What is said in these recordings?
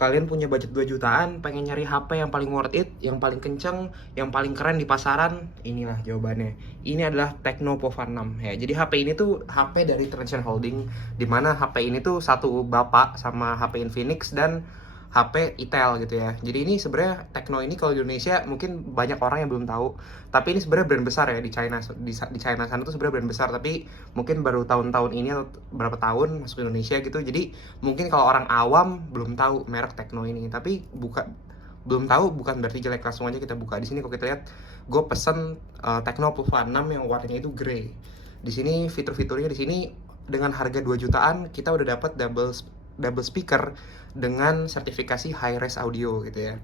Kalian punya budget 2 jutaan, pengen nyari HP yang paling worth it, yang paling kenceng, yang paling keren di pasaran? Inilah jawabannya. Ini adalah Tecno Pova 6 ya. Jadi HP ini tuh HP dari Transsion Holding, dimana HP ini tuh satu bapak sama HP Infinix dan HP Itel gitu ya. Jadi ini sebenarnya Tecno ini kalau di Indonesia mungkin banyak orang yang belum tahu. Tapi ini sebenarnya brand besar ya di China, di China sana tuh sebenarnya brand besar, tapi mungkin baru tahun-tahun ini atau berapa tahun masuk Indonesia gitu. Jadi mungkin kalau orang awam belum tahu merek Tecno ini. Tapi belum tahu bukan berarti jelek. Langsung aja kita buka. Di sini kalau kita lihat, gue pesen Tecno Pova 6 yang warnanya itu grey. Di sini fitur-fiturnya di sini dengan harga 2 jutaan kita udah dapat double speaker dengan sertifikasi high res audio gitu ya.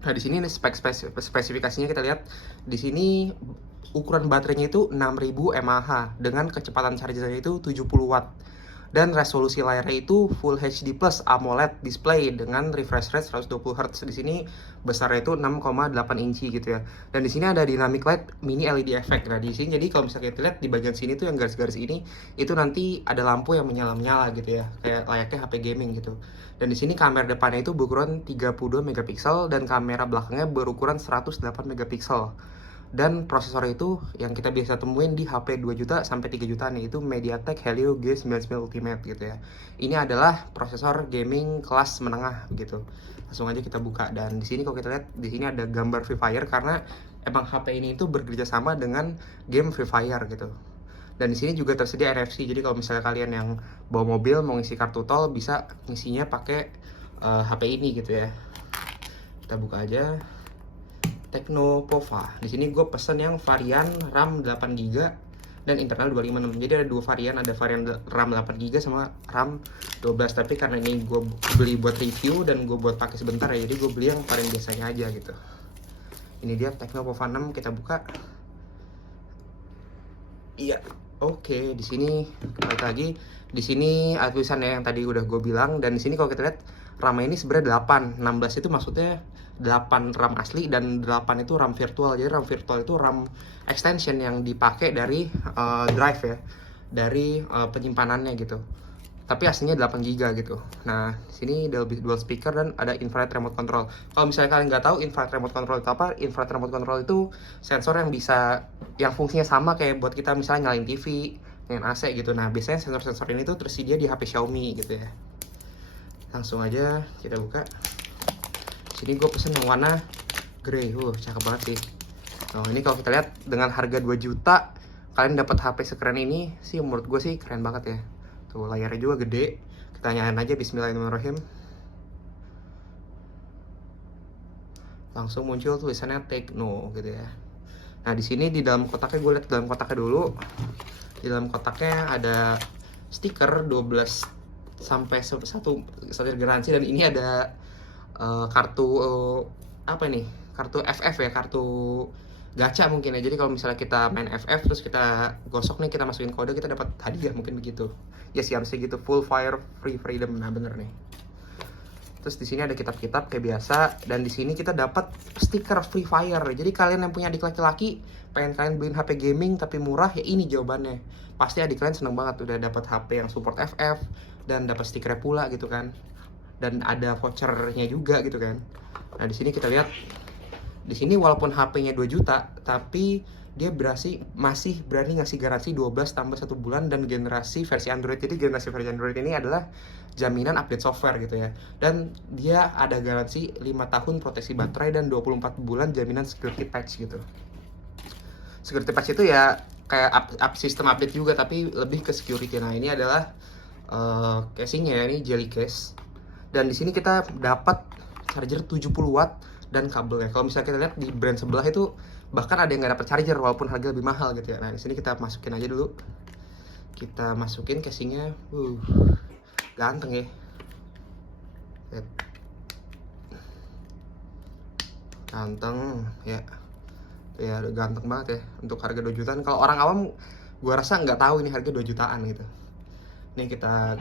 Nah, di sini spesifikasinya kita lihat. Di sini ukuran baterainya itu 6000 mAh dengan kecepatan chargernya itu 70 watt. Dan resolusi layarnya itu Full HD Plus AMOLED display dengan refresh rate 120 Hz. Di sini besarnya itu 6,8 inci gitu ya. Dan di sini ada dynamic light mini LED effect. Nah, di sini jadi kalau misalnya kita lihat di bagian sini tuh yang garis-garis ini itu nanti ada lampu yang menyala-nyala gitu ya, kayak layaknya HP gaming gitu. Dan di sini kamera depannya itu berukuran 32 megapiksel dan kamera belakangnya berukuran 108 megapiksel. Dan prosesor itu yang kita biasa temuin di HP 2 juta sampai 3 jutaan, yaitu MediaTek Helio G99 Ultimate gitu ya. Ini adalah prosesor gaming kelas menengah gitu. Langsung aja kita buka, dan di sini kalau kita lihat di sini ada gambar Free Fire karena emang HP ini itu bekerja sama dengan game Free Fire gitu. Dan di sini juga tersedia NFC. Jadi kalau misalnya kalian yang bawa mobil mau ngisi kartu tol bisa ngisinya pakai HP ini gitu ya. Kita buka aja. Tecno Pova. Di sini gue pesen yang varian RAM 8GB dan internal 256. Jadi ada dua varian, ada varian RAM 8GB sama RAM 12. Tapi karena ini gue beli buat review dan gue buat pakai sebentar ya, jadi gue beli yang varian biasanya aja gitu. Ini dia Tecno Pova 6, kita buka. Iya, oke. Di sini balik lagi. Di sini ada tulisannya yang tadi udah gue bilang, dan di sini kalau kita lihat RAM ini sebenarnya 8. 16 itu maksudnya 8 RAM asli dan 8 itu RAM virtual. Jadi RAM virtual itu RAM extension yang dipakai dari drive ya, dari penyimpanannya gitu. Tapi aslinya 8GB gitu. Nah, sini dual speaker dan ada infrared remote control. Kalau misalnya kalian nggak tahu infrared remote control itu apa, infrared remote control itu sensor yang bisa, yang fungsinya sama kayak buat kita misalnya nyalain TV, nyalain AC gitu. Nah, biasanya sensor-sensor ini tuh tersedia di HP Xiaomi gitu ya. Langsung aja kita buka. Sini gue pesen yang warna grey. Cakep banget sih. Nah, ini kalau kita lihat dengan harga 2 juta kalian dapat HP sekeren ini sih, menurut gue sih keren banget ya. Tuh, layarnya juga gede. Kita nyalain aja, bismillahirrahmanirrahim. Langsung muncul tulisannya Tecno gitu ya. Nah, di sini di dalam kotaknya, gue lihat dalam kotaknya dulu. Di dalam kotaknya ada stiker 12 sampai 1 garansi, dan ini ada kartu apa nih? Kartu FF ya, kartu gacha mungkin ya. Jadi kalau misalnya kita main FF terus kita gosok nih, kita masukin kode, kita dapat hadiah mungkin begitu. Ya sih harusnya gitu, full fire free freedom. Nah, bener nih. Terus di sini ada kitab-kitab kayak biasa, dan di sini kita dapat stiker Free Fire. Jadi kalian yang punya adik laki-laki, pengen kalian beliin HP gaming tapi murah, ya ini jawabannya. Pasti adik kalian seneng banget udah dapat HP yang support FF dan dapat stikernya pula gitu kan. Dan ada vouchernya juga gitu kan. Nah, di sini kita lihat, di sini walaupun HP-nya 2 juta, tapi dia masih berani ngasih garansi 12 tambah 1 bulan dan generasi versi Android. Jadi generasi versi Android ini adalah jaminan update software gitu ya. Dan dia ada garansi 5 tahun proteksi baterai dan 24 bulan jaminan security patch gitu. Security patch itu ya kayak sistem update juga, tapi lebih ke security. Nah, ini adalah casingnya ya, ini jelly case. Dan di sini kita dapat charger 70 watt dan kabelnya. Kalau misalnya kita lihat di brand sebelah itu bahkan ada yang nggak dapat charger walaupun harga lebih mahal gitu ya. Nah, di sini kita masukin aja dulu. Kita masukin casingnya. Ganteng ya. Ganteng ya. Ya ganteng banget ya untuk harga 2 jutaan. Kalau orang awam gua rasa nggak tahu ini harga 2 jutaan gitu. Nih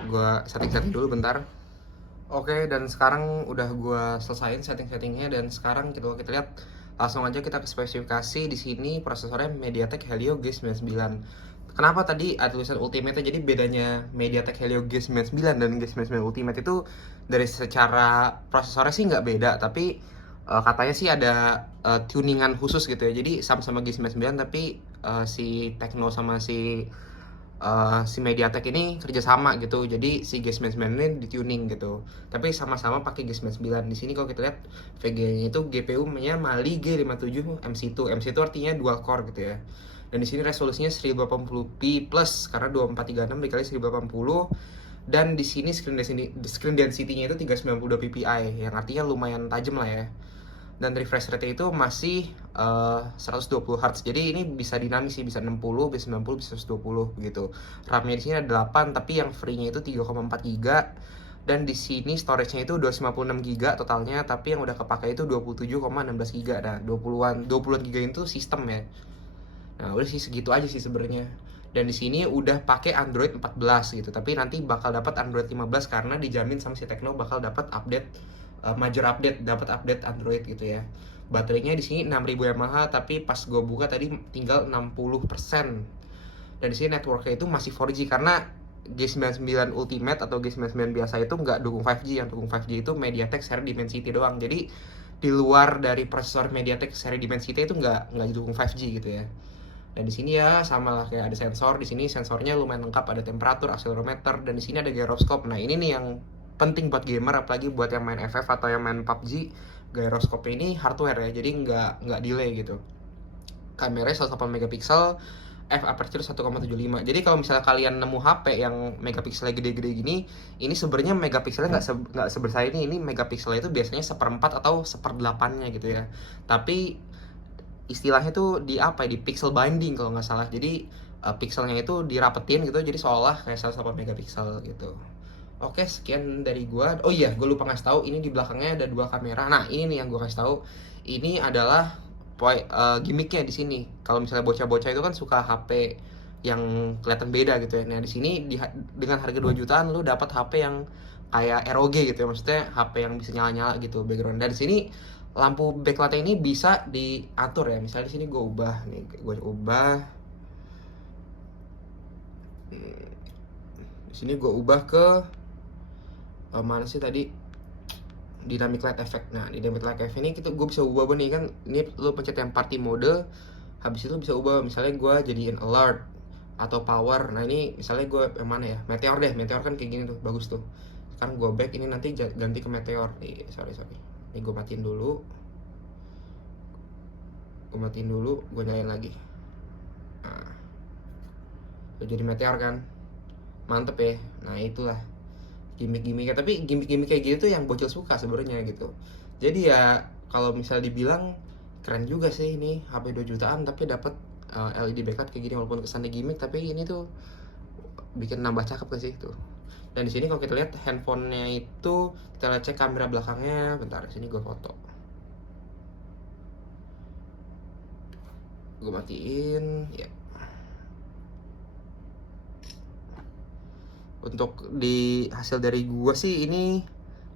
gua setting-setting dulu bentar. Oke, dan sekarang udah gue selesaiin setting-settingnya, dan sekarang kita lihat langsung aja kita ke spesifikasi. Di sini prosesornya MediaTek Helio G99. Kenapa tadi ada tulisan Ultimate? Jadi bedanya MediaTek Helio G99 dan G99 Ultimate itu dari secara prosesornya sih nggak beda, tapi katanya sih ada tuningan khusus gitu ya. Jadi sama-sama G99 tapi si Tecno sama si MediaTek ini kerjasama gitu. Jadi si G99 ini dituning gitu. Tapi sama-sama pakai G99. Di sini kalau kita lihat VGA-nya itu GPU-nya Mali G57 MC2. MC2 artinya dual core gitu ya. Dan di sini resolusinya 1080p plus karena 2436 dikali 1080, dan di sini screen density-nya itu 392 ppi yang artinya lumayan tajam lah ya. Dan refresh rate itu masih 120 Hz. Jadi ini bisa dinamis sih, bisa 60, bisa 90, bisa 120 begitu. RAM-nya di sini ada 8, tapi yang free-nya itu 3,4 GB. Dan di sini storage-nya itu 256 GB totalnya, tapi yang udah kepakai itu 27,16 GB. Nah, 20-an GB itu sistem ya. Nah, udah sih segitu aja sih sebenarnya. Dan di sini udah pakai Android 14 gitu, tapi nanti bakal dapat Android 15 karena dijamin sama si Tecno bakal dapat update, major update, dapat update Android gitu ya. Baterainya di sini 6000 mAh, tapi pas gue buka tadi tinggal 60%. Dan di sini networknya itu masih 4G karena G99 Ultimate atau G99 biasa itu nggak dukung 5G. Yang dukung 5G itu MediaTek seri Dimensity doang. Jadi di luar dari prosesor MediaTek seri Dimensity itu nggak dukung 5G gitu ya. Dan di sini ya sama lah kayak ada sensor. Di sini sensornya lumayan lengkap, ada temperatur, akselerometer, dan di sini ada gyroscope. Nah, ini nih yang penting buat gamer, apalagi buat yang main FF atau yang main PUBG. Gyroscope ini hardware ya, jadi nggak delay gitu. Kameranya 108 megapiksel, f aperture 1,75. Jadi kalau misalnya kalian nemu HP yang megapikselnya gede-gede gini, ini sebenarnya megapikselnya nggak sebesar ini. Ini megapikselnya itu biasanya 1/4 atau 1/8-nya gitu ya. Tapi istilahnya tuh di apa ya, di pixel binding kalau nggak salah. Jadi pixelnya itu dirapetin gitu, jadi seolah kayak 108 megapiksel gitu. Oke, sekian dari gua. Oh iya, gue lupa ngasih tahu, ini di belakangnya ada 2 kamera. Nah, ini nih yang gua kasih tahu. Ini adalah gimmicknya di sini. Kalau misalnya bocah-bocah itu kan suka HP yang kelihatan beda gitu ya. Nah, di sini dengan harga 2 jutaan lu dapat HP yang kayak ROG gitu ya. Maksudnya HP yang bisa nyala-nyala gitu background. Dan di sini lampu backlightnya ini bisa diatur ya. Misalnya di sini gue ubah nih, gue ubah. Di sini gue ubah ke mana sih tadi, dynamic light effect. Nah, di dynamic light effect ini gue bisa ubah nih kan. Ini lo pencet yang party mode, habis itu bisa ubah. Misalnya gue jadiin alert atau power. Nah, ini misalnya gue yang mana ya, meteor deh. Meteor kan kayak gini tuh, bagus tuh. Sekarang gue back, ini nanti ganti ke meteor nih. Sorry ini gue matiin dulu, gue nyalain lagi. Nah, jadi meteor kan, mantep ya. Nah, itulah gimmick-gimmicknya. Tapi gimmick-gimmick kayak gitu tuh yang bocil suka sebenarnya gitu. Jadi ya kalau misalnya dibilang keren juga sih ini HP 2 jutaan tapi dapat LED backlight kayak gini, walaupun kesannya gimmick tapi ini tuh bikin nambah cakep gak sih tuh. Dan di sini kalau kita lihat handphonenya itu, kita lihat cek kamera belakangnya. Bentar, sini gue foto. Gue matiin ya. Untuk di hasil dari gue sih ini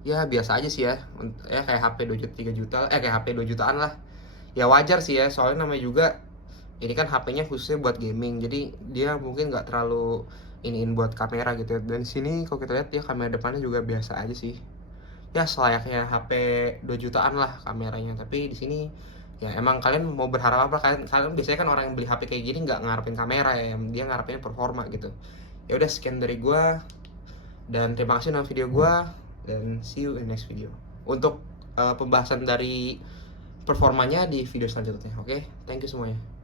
ya biasa aja sih ya. Ya kayak HP 2 juta 3 juta, kayak HP 2 jutaan lah. Ya wajar sih ya, soalnya namanya juga ini kan HP-nya khususnya buat gaming. Jadi dia mungkin nggak terlalu iniin buat kamera gitu ya. Dan di sini kalau kita lihat ya kamera depannya juga biasa aja sih. Ya selayaknya HP 2 jutaan lah kameranya. Tapi di sini ya emang kalian mau berharap apa? Kalian biasanya kan orang yang beli HP kayak gini nggak ngarepin kamera ya, dia ngarepin performa gitu. Ya udah, sekian dari gua, dan terima kasih nonton video gua, dan see you in next video. Untuk pembahasan dari performanya di video selanjutnya. Oke, thank you semuanya.